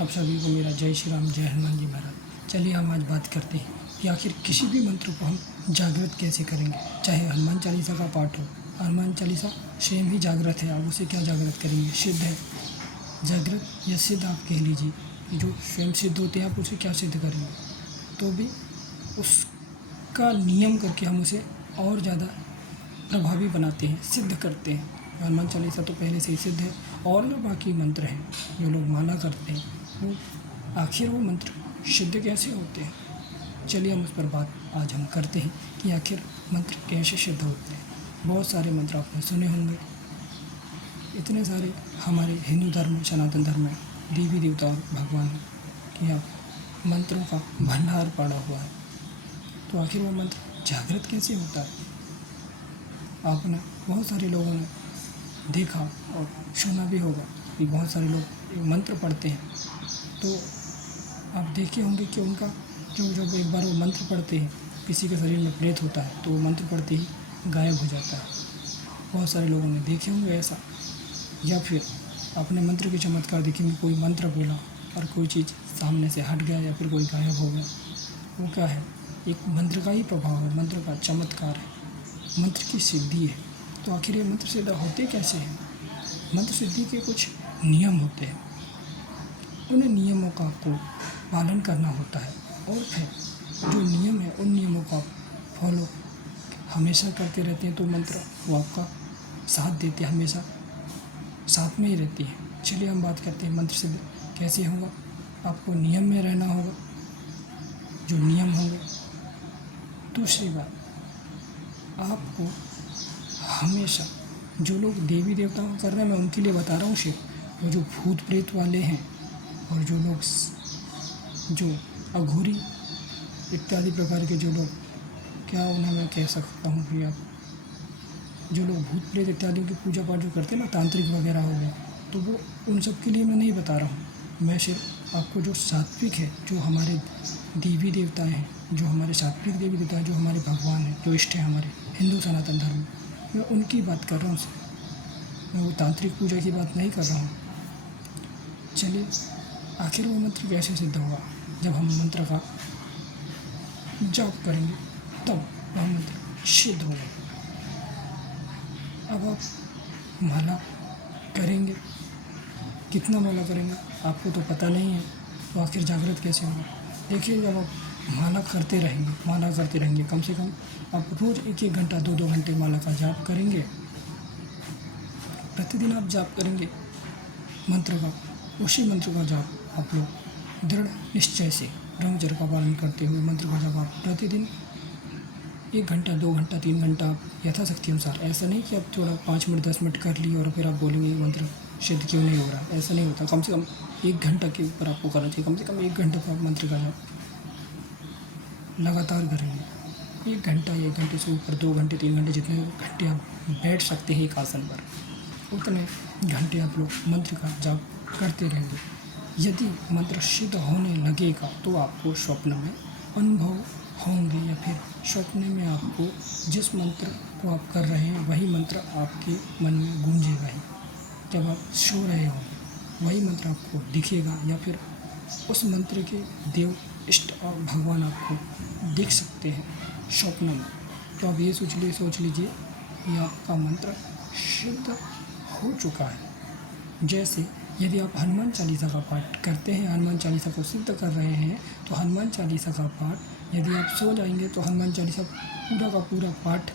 आप सभी को मेरा जय श्री राम, जय हनुमान जी महाराज। चलिए हम आज बात करते हैं कि आखिर किसी भी मंत्र को हम जागृत कैसे करेंगे। चाहे हनुमान चालीसा का पाठ हो, हनुमान चालीसा स्वयं ही जागृत है, आप उसे क्या जागृत करेंगे, सिद्ध है। जागृत या सिद्ध आप कह लीजिए, जो स्वयं सिद्ध होते हैं आप उसे क्या सिद्ध करेंगे, तो भी उसका नियम करके हम उसे और ज़्यादा प्रभावी बनाते हैं, सिद्ध करते हैं। हनुमान चालीसा तो पहले से ही सिद्ध है, और जो बाकी मंत्र हैं जो लोग माला करते हैं, वो आखिर वो मंत्र सिद्ध कैसे होते हैं। चलिए हम उस पर बात आज हम करते हैं कि आखिर मंत्र कैसे सिद्ध होते हैं। बहुत सारे मंत्र आपने सुने होंगे, इतने सारे हमारे हिंदू धर्म में, सनातन धर्म में देवी देवता और भगवान कि आप मंत्रों का भंडार पड़ा हुआ है। तो आखिर वो मंत्र जागृत कैसे होता है। आपने बहुत सारे लोगों ने देखा और सुना भी होगा कि बहुत सारे लोग मंत्र पढ़ते हैं, तो आप देखे होंगे कि उनका जब एक बार वो मंत्र पढ़ते हैं, किसी के शरीर में प्रेत होता है तो वो मंत्र पढ़ते ही गायब हो जाता है। बहुत सारे लोगों ने देखे होंगे ऐसा। या फिर आपने मंत्र के चमत्कार देखे होंगे, कोई मंत्र बोला और कोई चीज़ सामने से हट गया या फिर कोई गायब हो गया। वो क्या है, एक मंत्र का ही प्रभाव है, मंत्र का चमत्कार है, मंत्र की सिद्धि है। तो आखिर ये मंत्र सिद्ध होते कैसे हैं। मंत्र सिद्धि के कुछ नियम होते हैं, उन नियमों का आपको पालन करना होता है, और फिर जो नियम है उन नियमों का फॉलो हमेशा करते रहते हैं तो मंत्र वो आपका साथ देते हैं, हमेशा साथ में ही रहती है। चलिए हम बात करते हैं मंत्र सिद्ध कैसे होगा। आपको नियम में रहना होगा, जो नियम होंगे। दूसरी बात, आपको हमेशा जो लोग देवी देवताओं कर रहे हैं, मैं उनके लिए बता रहा हूँ सिर्फ, वो जो भूत प्रेत वाले हैं और जो लोग जो अघोरी इत्यादि प्रकार के जो लोग, क्या उन्हें मैं कह सकता हूँ कि आप जो लोग भूत प्रेत इत्यादि की पूजा पाठ जो करते हैं ना, तांत्रिक वगैरह हो गए, तो वो उन सब के लिए मैं नहीं बता रहा हूँ। मैं सिर्फ आपको जो सात्विक है, जो हमारे देवी देवता हैं, जो हमारे सात्विक देवी देवता हैं, जो हमारे भगवान हैं, जो इष्ट हैं हमारे हिंदू सनातन धर्म, मैं उनकी बात कर रहा हूँ। मैं वो तांत्रिक पूजा की बात नहीं कर रहा हूँ। चलिए आखिर वो मंत्र कैसे सिद्ध होगा। जब हम मंत्र का जाप करेंगे तब वह मंत्र सिद्ध होगा। अब आप माला करेंगे, कितना माला करेंगे आपको तो पता नहीं है, तो आखिर जागृत कैसे होगा। देखिए, जब आप माला करते रहेंगे कम से कम आप रोज़ 1-1 घंटा 2-2 घंटे माला का जाप करेंगे। प्रतिदिन आप जाप करेंगे मंत्र का, उसी मंत्र का जाप आप लोग दृढ़ निश्चय से ब्रह्मचर्य का पालन करते हुए मंत्र का जाप आप प्रतिदिन 1 घंटा 2 घंटा 3 घंटा यथाशक्ति अनुसार, ऐसा नहीं कि आप थोड़ा 5 मिनट 10 मिनट कर लिए और फिर आप बोलेंगे मंत्र सिद्ध क्यों नहीं हो रहा, ऐसा नहीं होता। कम से कम 1 घंटा के ऊपर आपको करना चाहिए। कम से कम 1 घंटे पर आप मंत्र का जाप लगातार करेंगे। 1 घंटा, 1 घंटे से ऊपर 2 घंटे 3 घंटे, जितने घंटे आप बैठ सकते हैं एक आसन पर, उतने घंटे आप लोग मंत्र का जाप करते रहेंगे। यदि मंत्र सिद्ध होने लगेगा तो आपको स्वप्न में अनुभव होंगे, या फिर स्वप्न में आपको जिस मंत्र को आप कर रहे हैं वही मंत्र आपके मन में गूंजेगा ही। जब आप सो रहे होंगे वही मंत्र आपको दिखेगा, या फिर उस मंत्र के देव इष्ट और भगवान आपको दिख सकते हैं स्वप्न में। तो आप ये सोच लीजिए कि आपका मंत्र सिद्ध हो चुका है। जैसे यदि आप हनुमान चालीसा का पाठ करते हैं, हनुमान चालीसा को सिद्ध कर रहे हैं, तो हनुमान चालीसा का पाठ यदि आप सो जाएंगे तो हनुमान चालीसा पूरा का पूरा पाठ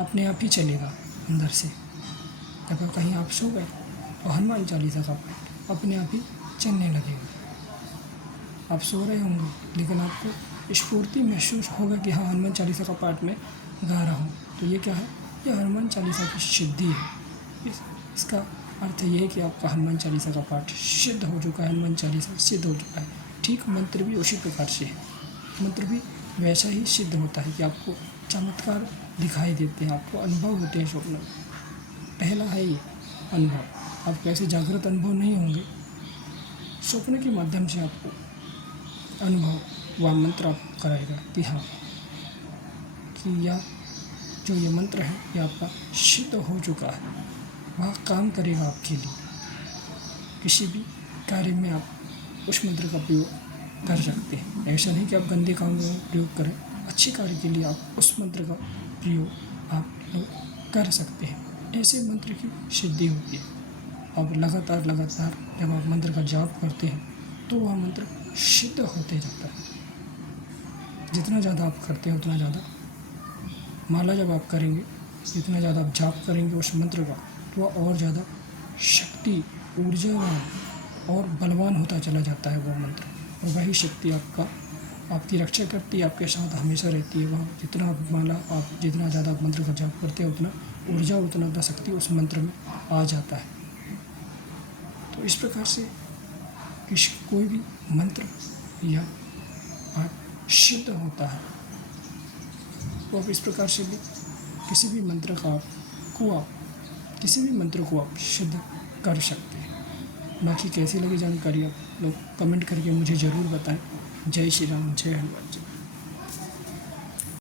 अपने आप ही चलेगा अंदर से। जब कहीं आप सो गए तो हनुमान चालीसा का पाठ अपने आप ही चलने लगेगा। आप सो रहे होंगे लेकिन आपको स्फूर्ति महसूस होगा कि हाँ, हनुमान चालीसा का पाठ मैं गा रहा हूँ। तो ये क्या है, ये हनुमान चालीसा की सिद्धि है। इसका अर्थ ये है कि आपका हनुमान चालीसा का पाठ सिद्ध हो चुका है, हनुमान चालीसा सिद्ध हो चुका है। ठीक मंत्र भी उसी प्रकार से है, मंत्र भी वैसा ही सिद्ध होता है कि आपको चमत्कार दिखाई देते हैं, आपको अनुभव होते हैं स्वप्न में। पहला है ये अनुभव। आप कैसे जागृत अनुभव नहीं होंगे, स्वप्न के माध्यम से आपको अनुभव वह मंत्र आप कराएगा कि हाँ, कि यह जो ये मंत्र है ये आपका सिद्ध हो चुका है, वह काम करेगा आपके लिए। किसी भी कार्य में आप उस मंत्र का प्रयोग कर सकते हैं। ऐसा नहीं कि आप गंदे काम में प्रयोग करें, अच्छे कार्य के लिए आप उस मंत्र का प्रयोग आप लोग कर सकते हैं। ऐसे मंत्र की सिद्धि होती है। अब लगातार जब आप मंत्र का जाप करते हैं तो वह मंत्र सिद्ध होते जाता है। जितना ज़्यादा आप करते हैं उतना ज़्यादा माला जब आप करेंगे, जितना ज़्यादा आप जाप करेंगे उस मंत्र का, तो वह और ज़्यादा शक्ति, ऊर्जावान और बलवान होता चला जाता है वो मंत्र। और वही शक्ति आपकी रक्षा करती है, आपके साथ हमेशा रहती है। वह जितना जितना ज़्यादा आप मंत्र का जाप करते हैं उतना ऊर्जा, उतना शक्ति उस मंत्र में आ जाता है। तो इस प्रकार से कोई भी मंत्र या पाठ सिद्ध होता है। तो आप इस प्रकार से भी किसी भी मंत्र को आप सिद्ध कर सकते हैं। बाकी कैसी लगी जानकारी आप लोग कमेंट करके मुझे ज़रूर बताएं। जय श्री राम, जय हनुमान जी।